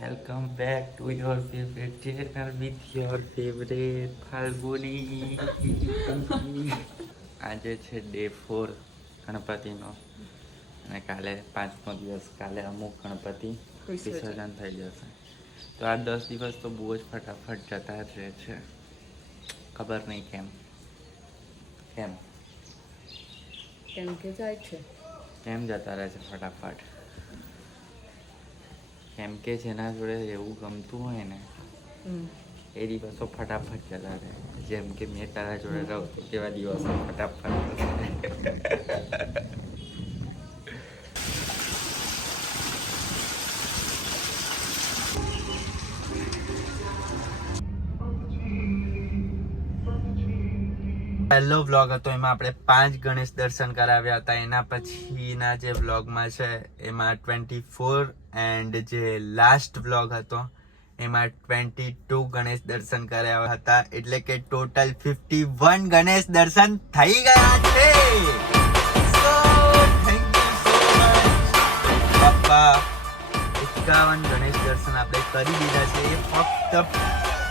Welcome back to your favorite channel with your favorite Falguni. આજે છે day 4 ગણપતિનો અને કાલે 5મો દિવસ. કાલે અમુક ગણપતિ વિસર્જન થઈ જશે. તો આ 10 દિવસ તો બહુ જ ફટાફટ જતા જ રહે છે. ખબર નહીં કેમ કે જાય છે, કેમ જતા રહે છે ફટાફટ. કેમ કે જેના જોડે એવું ગમતું હોય ને એ દિવસો ફટાફટ જતા રહે. જેમ કે મેં તારા જોડે રહું તેવા દિવસો ફટાફટ પહેલો વ્લોગ હતો એમાં આપણે 5 ગણેશ દર્શન કરાવ્યા હતા. એના પછીના જે વ્લોગમાં છે એમાં 24 એન્ડ જે લાસ્ટ વ્લોગ હતો એમાં 22 ગણેશ દર્શન કરાવ્યા હતા. એટલે કે ટોટલ 51 ગણેશ દર્શન થઈ ગયા છે. So thank you so much પપ્પા. 51 ગણેશ દર્શન આપણે કરી દીધા છે. એ ફક્ત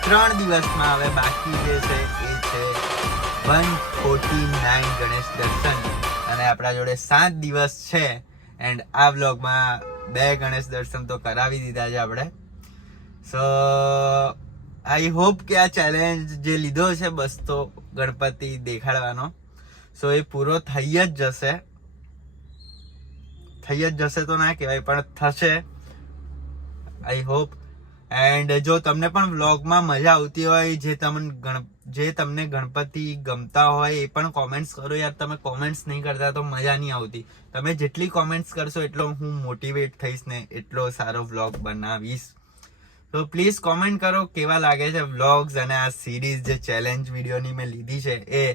3 દિવસમાં. હવે બાકી જે છે એ છે 149 ગણેશ દર્શન અને આપણા જોડે 7 દિવસ છે. એન્ડ આ વ્લોગમાં 2 ગણેશ દર્શન તો કરાવી દીધા છે આપણે. સો આઈ હોપ કે આ ચેલેન્જ જે લીધો છે બસ તો ગણપતિ દેખાડવાનો સો એ પૂરો થઈ જ જશે. તો ના કહેવાય પણ થશે આઈ હોપ. એન્ડ જો તમને પણ વ્લોગમાં મજા આવતી હોય, જે તમને ગણપતિ ગમતા હોય એ પણ કોમેન્ટ્સ કરો યાર. તમે કોમેન્ટ્સ નહીં કરતા તો મજા નહીં આવતી. તમે જેટલી કોમેન્ટ્સ કરશો એટલો હું મોટિવેટ થઈશ ને એટલો સારો વ્લોગ બનાવીશ. તો પ્લીઝ કોમેન્ટ કરો કેવા લાગે છે વ્લોગ્સ અને આ સિરીઝ જે ચેલેન્જ વિડીયોની મેં લીધી છે એ.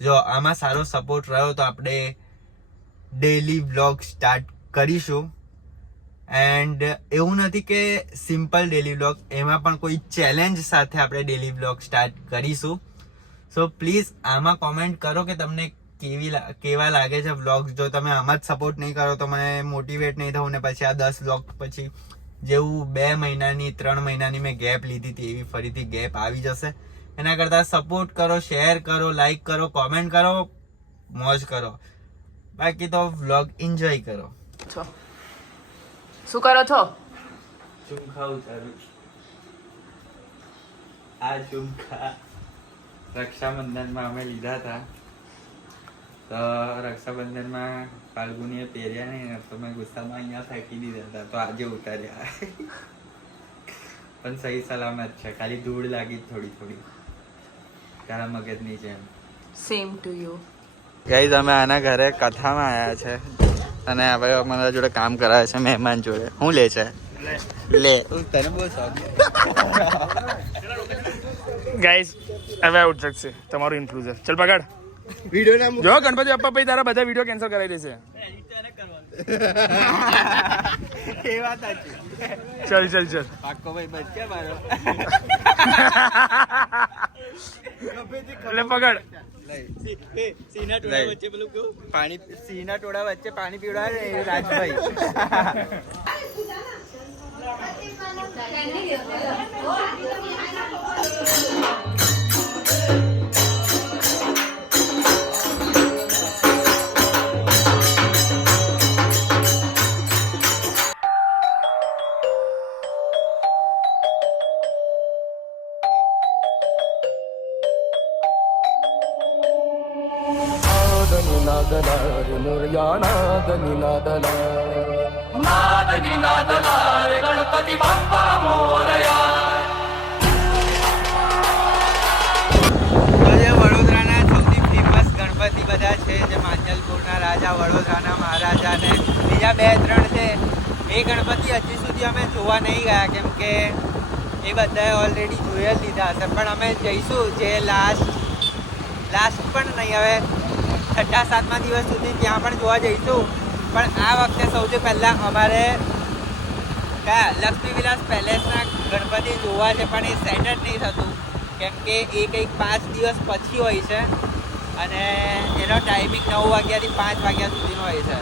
જો આમાં સારો સપોર્ટ રહ્યો તો આપણે ડેલી વ્લોગ સ્ટાર્ટ કરીશું. એન્ડ એવું નથી કે સિમ્પલ ડેલી વ્લોગ, એમાં પણ કોઈ ચેલેન્જ સાથે આપણે ડેલી વ્લોગ સ્ટાર્ટ કરીશું. સો પ્લીઝ આમાં કોમેન્ટ કરો કે તમને કેવા લાગે છે વ્લોગ્સ. જો તમે આમાં જ સપોર્ટ નહીં કરો તો મને મોટિવેટ નહીં થવું ને પછી આ 10 વ્લોગ પછી જેવું 2 મહિનાની 3 મહિનાની મેં ગેપ લીધી હતી એવી ફરીથી ગેપ આવી જશે. એના કરતાં સપોર્ટ કરો, શેર કરો, લાઈક કરો, કોમેન્ટ કરો, મોજ કરો. બાકી તો વ્લોગ એન્જોય કરો. શું કરો છો? ચુમખા ઉતારું. આ ચુમખા રક્ષાબંધનમાં અમે લીધા હતા. તો રક્ષાબંધનમાં ફાલ્ગુનીએ પહેર્યા નહીં તો મેં ગુસ્સામાં અહીંયા ફેંકી દીધા હતા. તો આજે ઉતાર્યા. પણ સહી સલામત છે. ખાલી ધૂળ લાગી થોડી તારા મગજની જેમ. Same to you. ગાઈઝ અમે આના ઘરે કથામાં આવ્યા છે અને હવે અમારા જોડે કામ કરાવે છે મહેમાન જોડે. શું લે છે? લે તને બહુ શોખ. ગાઈસ હવે આઉટ શકશે તમારું ઇન્ફ્લુએન્સર. ચલ પકડ વિડિયો ના જો ગણપતિ બાપ્પા ભાઈ તારા બધા વિડિયો કેન્સલ કરાવી દેશે. એ વાત સાચી. ચલ પાક્કો ભાઈ બચ્ચે મારો. લે પકડ. સીના ટોળા વચ્ચે પાણી પીવડાવે ને એ રાજભાઈ. ગણપતિ બાપ્પા મોરયા. વડોદરાના સૌથી ફેમસ ગણપતિ બધા છે જે માંજલપુરના રાજા, વડોદરાના મહારાજા અને બીજા 2-3 છે. એ ગણપતિ હજી સુધી અમે જોવા નહીં ગયા કેમ કે એ બધાએ ઓલરેડી જોઈ જ લીધા હશે. પણ અમે જઈશું જે લાસ્ટ પણ નહીં, હવે 6-7મા દિવસ સુધી ત્યાં પણ જોવા જઈશું. પણ આ વખતે સૌથી પહેલાં અમારે લક્ષ્મી વિલાસ પેલેસના ગણપતિ જોવા છે. પણ એ સેટ જ નહીં થતું કેમ કે એ કંઈક 5 દિવસ પછી હોય છે અને એનો ટાઈમિંગ 9 વાગ્યાથી 5 વાગ્યા સુધીનો હોય છે.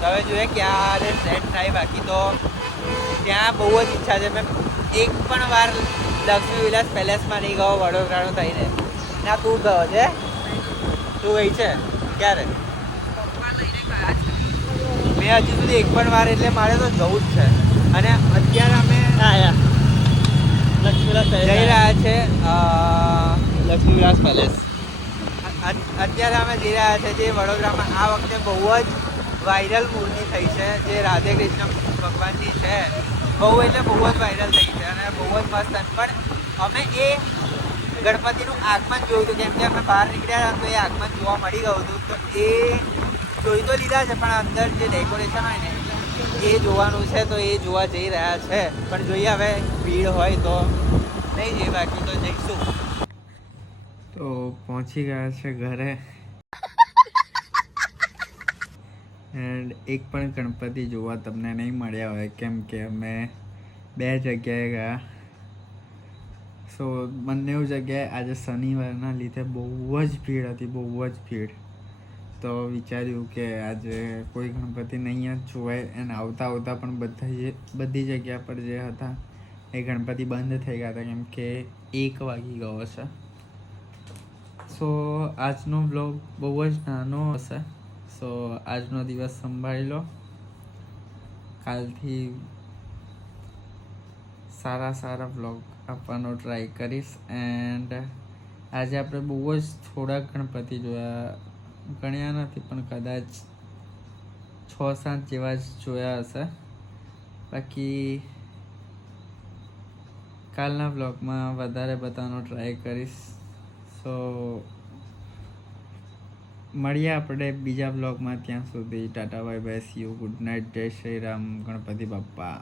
તો હવે જોઈએ ક્યારે સેટ થાય. બાકી તો ત્યાં બહુ જ ઈચ્છા છે. મેં એક પણ વાર લક્ષ્મી વિલાસ પેલેસમાં નહીં ગયો વડોદરાનો થઈને. ના તું ગયો છે? તું ગઈ છે ક્યારે? મેં હજુ સુધી એક પણ વાર, એટલે મારે તો જવું જ છે. અને અત્યારે અમે જઈ રહ્યા છે લક્ષ્મી વિલાસ પેલેસ. અત્યારે અમે જઈ રહ્યા છે જે વડોદરામાં આ વખતે બહુ જ વાયરલ મૂર્તિ થઈ છે, જે રાધે કૃષ્ણ ભગવાનની છે. બહુ એટલે બહુ જ વાયરલ થઈ છે અને બહુ જ મસ્ત. પણ અમે એ ગણપતિનું આગમન જોયું હતું, કેમ કે અમે બહાર નીકળ્યા હતા તો એ આગમન જોવા મળી ગયું હતું. તો એ જોઈ તો લીધા છે, પણ અંદર જે ડેકોરેશન હોય ને એ જોવાનું છે, તો એ જોવા જઈ રહ્યા છે. પણ જોઈએ હવે ભીડ હોય તો નહીં જઈએ, બાકી તો જઈશું. તો પહોંચી ગયા છે ઘરે એન્ડ એક પણ ગણપતિ જોવા તમને નહીં મળ્યા હોય, કેમ કે અમે 2 જગ્યાએ ગયા. સો બંને જગ્યાએ આજે શનિવારના લીધે બહુ જ ભીડ હતી, બહુ જ ભીડ. તો વિચાર્યું કે આજે કોઈ ગણપતિ નહીં જ જોવાય. એન્ડ આવતા આવતા પણ બધી જગ્યા પર જે હતા એ ગણપતિ બંધ થઈ ગયા હતા, કેમ કે 1 વાગી ગયો છે. સો આજનો બ્લોગ બહુ જ નાનો હશે. સો આજનો દિવસ સંભાળી લો, કાલથી સારા બ્લોગ આપવાનો ટ્રાય કરીશ. એન્ડ આજે આપણે બહુ જ થોડાક ગણપતિ જોયા, ગણ્યા નથી પણ કદાચ 6-7 જેવા જ જોયા હશે. બાકી કાલના બ્લોગમાં વધારે બતાવવાનો ટ્રાય કરીશ. સો મળીએ આપણે બીજા બ્લોગમાં. ત્યાં સુધી Tata bye bye, C you, good night, જય શ્રી રામ, ગણપતિ બાપ્પા.